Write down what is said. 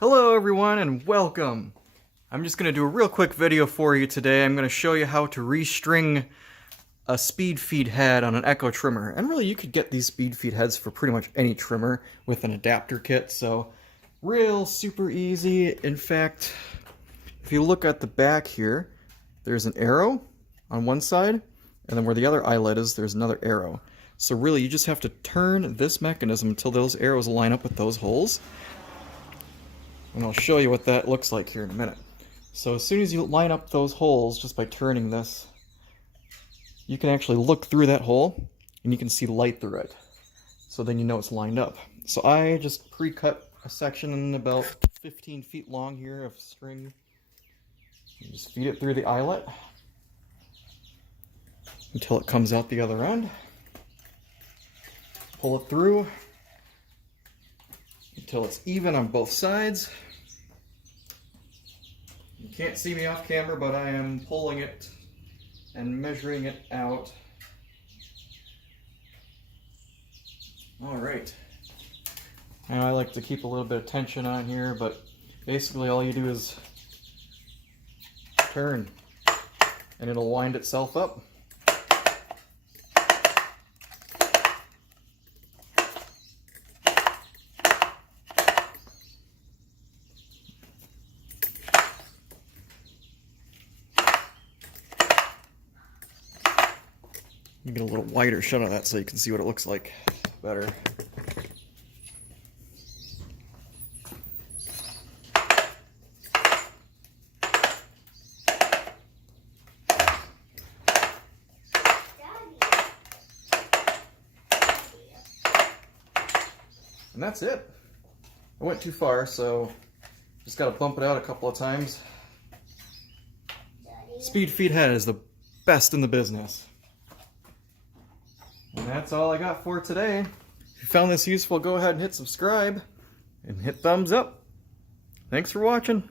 Hello everyone and welcome. I'm just going to do a real quick video for you today. I'm going to show you how to restring a SpeedFeed head on an Echo trimmer. And really you could get these SpeedFeed heads for pretty much any trimmer with an adapter kit. So real super easy. In fact, if you look at the back here, there's an arrow on one side, and then where the other eyelet is, there's another arrow. So really you just have to turn this mechanism until those arrows line up with those holes. And I'll show you what that looks like here in a minute. So as soon as you line up those holes just by turning this, you can actually look through that hole and you can see light through it. So then you know it's lined up. So I just pre-cut a section about 15 feet long here of string. You just feed it through the eyelet until it comes out the other end. Pull it through until it's even on both sides. You can't see me off camera, but I am pulling it and measuring it out. Alright. Now I like to keep a little bit of tension on here, but basically all you do is turn and it'll wind itself up. You get a little wider shot of that so you can see what it looks like better. And that's it. I went too far, so just got to bump it out a couple of times. SpeedFeed head is the best in the business. And that's all I got for today. If you found this useful, go ahead and hit subscribe and hit thumbs up. Thanks for watching.